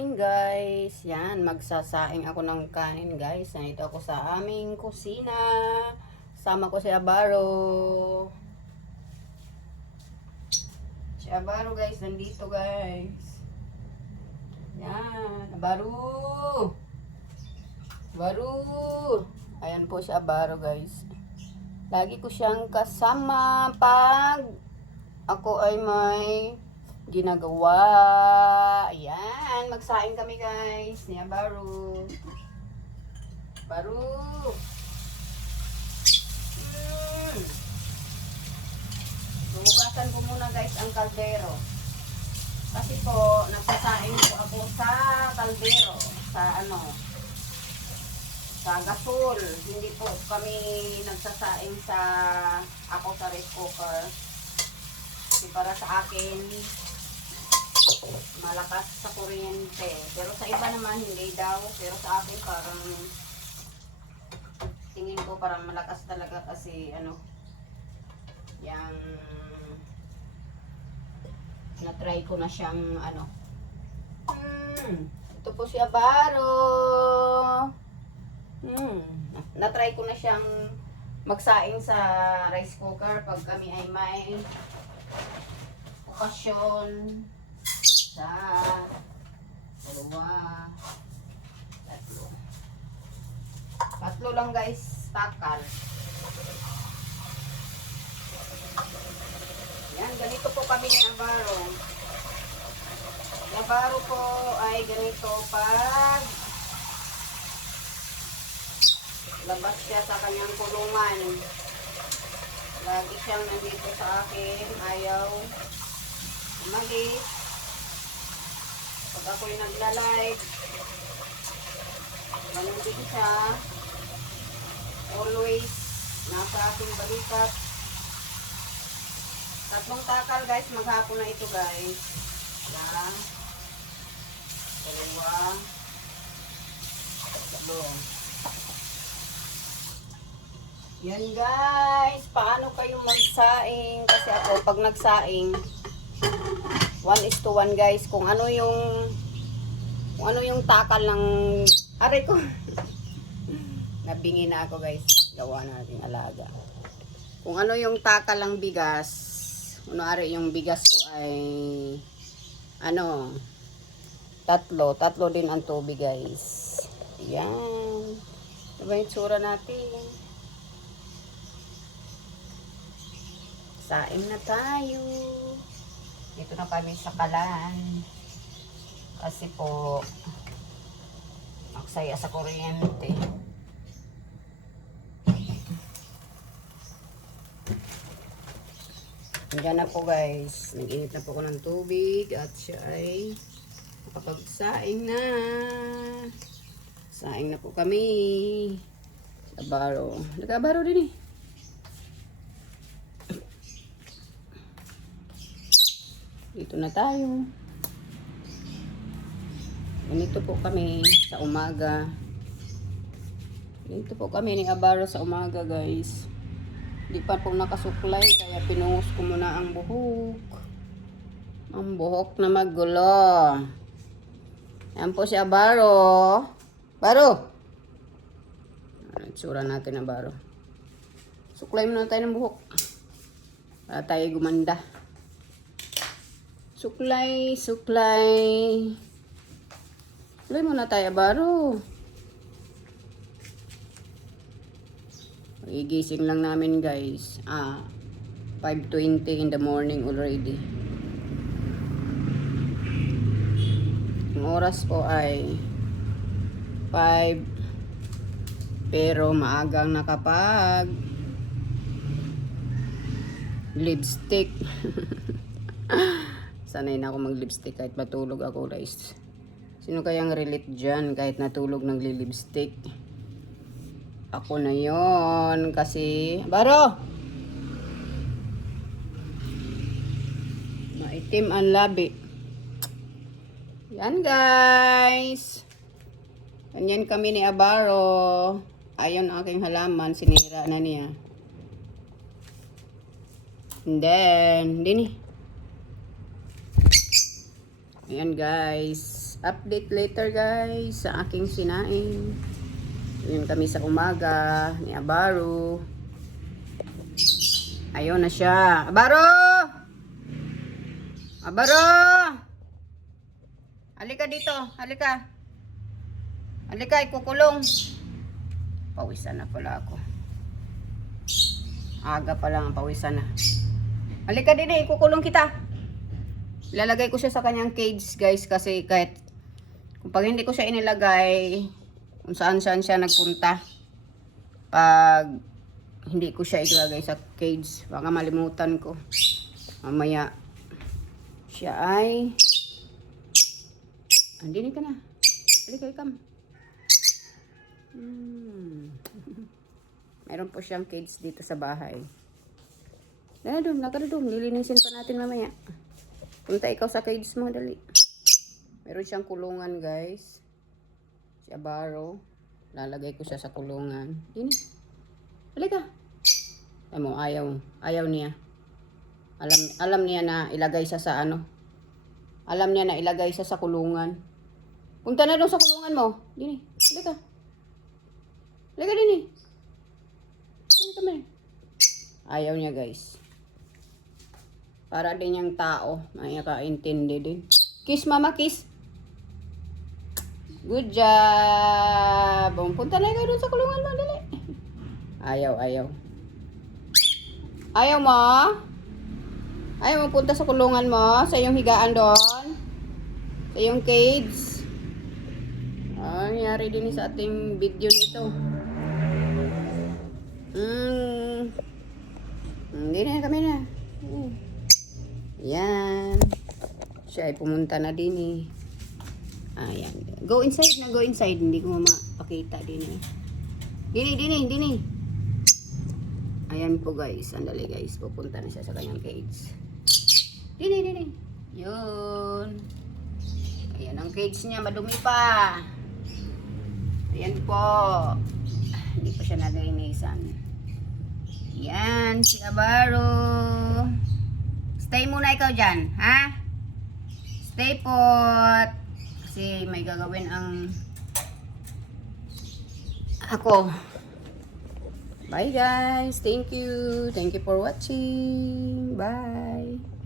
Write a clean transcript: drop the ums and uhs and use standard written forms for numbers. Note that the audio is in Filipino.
morning guys. Yan, magsasaing ako ng kanin guys. Nandito ako sa aming kusina. Sama ko si Abaro. Si Abaro guys, nandito guys. Yan, Abaro. Abaro. Ayan po si Abaro guys. Lagi ko siyang kasama pag ako ay may ginagawa. Ayan, magsaing kami guys. Niya Baru. Baru. Hugasan ko muna guys ang kaldero. Kasi po, nagsasaing po ako sa kaldero. Sa gasol. Hindi po kami nagsasaing ako sa rice cooker. Kasi para sa akin, malakas sa kuryente. Pero sa iba naman, hindi daw. Pero sa akin, parang tingin ko parang malakas talaga kasi yung na-try ko na siyang ito po si Abaro. Na-try ko na siyang magsaing sa rice cooker pag kami ay may okasyon. Isa, dalawa, tatlo lang guys, takal. Yan, ganito po kami ni Abaro. Abaro po ay ganito pag labas siya sa kanyang kulungan. Lagi siyang nandito sa akin, ayaw umalis. Pag ako'y nagla-live, ganun din siya. Always nasa aking balikat. Tatlong takal guys, maghapon na ito guys. Isa, dalawa, tatlo. Yan guys, paano kayo magsaing? Kasi ako pag nagsaing 1:1 guys, kung ano yung takal ng aray ko. Nabingi na ako guys, gawa natin alaga. Kung ano yung takal ng bigas, kunwari yung bigas ko ay tatlo din ang tubig guys. Yan, diba yung tsura natin? Saing na tayo. Dito na kami sa kalan. Kasi po, maksaya sa kuryente. Diyan na po guys. Nag-init na po ko ng tubig. At siya ay nakapagsaing na. Saing na po kami. Abaro. Nag-abaro din eh. Dito na tayo. Ganito po kami sa umaga. Ganito po kami ni Abaro sa umaga guys. Hindi pa po nakasuklay kaya pinungos ko muna ang buhok. Ang buhok na magulo. Yan po si Abaro. Baro! Itsura natin Abaro. Suklay muna tayo ng buhok. Para tayo gumanda. Suklay, suklay. Suklay muna tayo, Abaro. Igising lang namin, guys. 5:20 in the morning already. Ang oras po ay 5. Pero maagang nakapag lipstick. Sanay na ako mag-lipstick kahit matulog ako guys. Sino kayang relate dyan kahit natulog nagli-lipstick? Ako na yon kasi Baro! Maitim ang labi. Yan guys. Ganyan kami ni Abaro. Ayon aking halaman, sinira na niya. And then, din eh. Ayan guys. update later guys sa aking sinaing. Yun kami sa umaga ni Abaro. Ayun na siya. Abaro! Abaro! Halika dito. Halika. Halika, ikukulong. Pawisan na pala ako. Aga pa lang ang pawisan na. Halika din, ikukulong kita. Ilalagay ko siya sa kanyang cage guys kasi kahit kung pag hindi ko siya inilagay kung saan siya nagpunta pag hindi ko siya ilagay sa cage baka malimutan ko mamaya siya ay andini ka na. Halika, come. Meron po siyang cage dito sa bahay. Nakadudum. Lilinisin pa natin mamaya. Punta ikaw sa cage mo, dali. Meron siyang kulungan, guys. Si Abaro. Lalagay ko siya sa kulungan. Dini. Halika. Alam mo, ayaw niya. Alam niya na ilagay siya sa ano. Alam niya na ilagay siya sa kulungan. Punta na doon sa kulungan mo. Dini. Halika. Halika, Dini. Dini kami. Ayaw niya, guys. Para din yung tao. May nakaintindi din. Kiss, mama, kiss. Good job. Punta na ikaw doon sa kulungan mo. Dali. Ayaw. Ayaw mo? Ayaw mo punta sa kulungan mo? Sa iyong higaan doon? Sa iyong cage? Nangyari din sa ating video nito. Hindi na kami na. Yan. Siya ay pumunta na din eh. Ayan. Go inside. Hindi ko mapakita din eh. Dini. Ayan po guys. Sandali guys. Pupunta na siya sa kanyang cage. Dini. Yun. Ayan ang cage niya. Madumi pa. Ayan po. Hindi pa siya nalinisan. Yan. Si Abaro. Stay muna ikaw dyan, ha? Stay put. Kasi may gagawin ang ako. Bye guys. Thank you. Thank you for watching. Bye.